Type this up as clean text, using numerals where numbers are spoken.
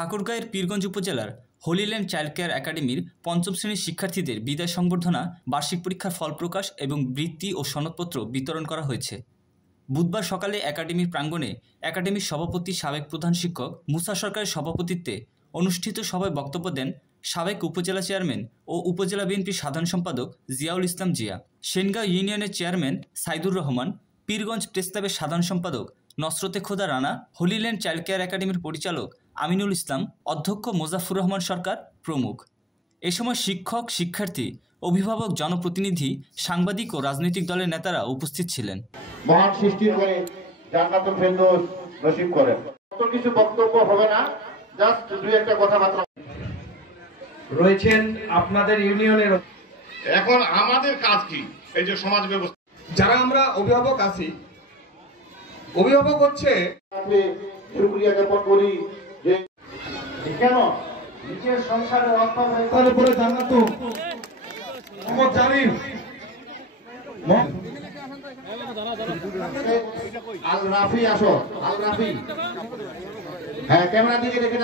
ঠাকুরগাঁয়ের পীরগঞ্জ উপজেলার Holy Land child care একাডেমির পঞ্চম শ্রেণীর শিক্ষার্থীদের বিদায় সংবর্ধনা, বার্ষিক পরীক্ষার ফল প্রকাশ এবং বৃত্তি ও সনদপত্র বিতরণ করা হয়েছে। বুধবার সকালে একাডেমির প্রাঙ্গণে একাডেমির সভাপতি সাবেক প্রধান শিক্ষক মুসা সরকারের সভাপতিত্বে অনুষ্ঠিত সভায় বক্তব্য দেন সাবেক উপজেলা চেয়ারম্যান ও উপজেলা বিএনপির সাধারণ সম্পাদক জিয়াউল ইসলাম জিয়া, সেনগাঁও ইউনিয়নের চেয়ারম্যান সাইদুর রহমান, পীরগঞ্জ প্রেস ক্লাবের সাধারণ সম্পাদক নসরতে খোদা রানা, হোলিল্যান্ড চাইল্ড কেয়ার একাডেমির পরিচালক আমিনুল ইসলাম, অধ্যক্ষ মোজাফফর রহমান সরকার প্রমুখ। এ সময় শিক্ষক, শিক্ষার্থী, অভিভাবক, জনপ্রতিনিধি, সাংবাদিক ও রাজনৈতিক দলের নেতারা উপস্থিত ছিলেন। মহান সৃষ্টির করে জান্নাতুল ফেরদৌস নসিব করেন। কত কিছু বক্তব্য হবে না, জাস্ট দুই একটা কথাবার্তা রয়েছেন আপনাদের ইউনিয়নের। এখন আমাদের কাজ কি? এই যে সমাজ ব্যবস্থা, যারা আমরা অভিভাবক আছি, অভিভাবক হচ্ছে শুকরিয়া জ্ঞাপন করি যে কেন নিজের সংসারের অর্থের উপরে জান্নাত মোহাম্মদ জারিফ আল রাফি, আসো আল রাফি, হ্যাঁ ক্যামেরা দিকে দেখে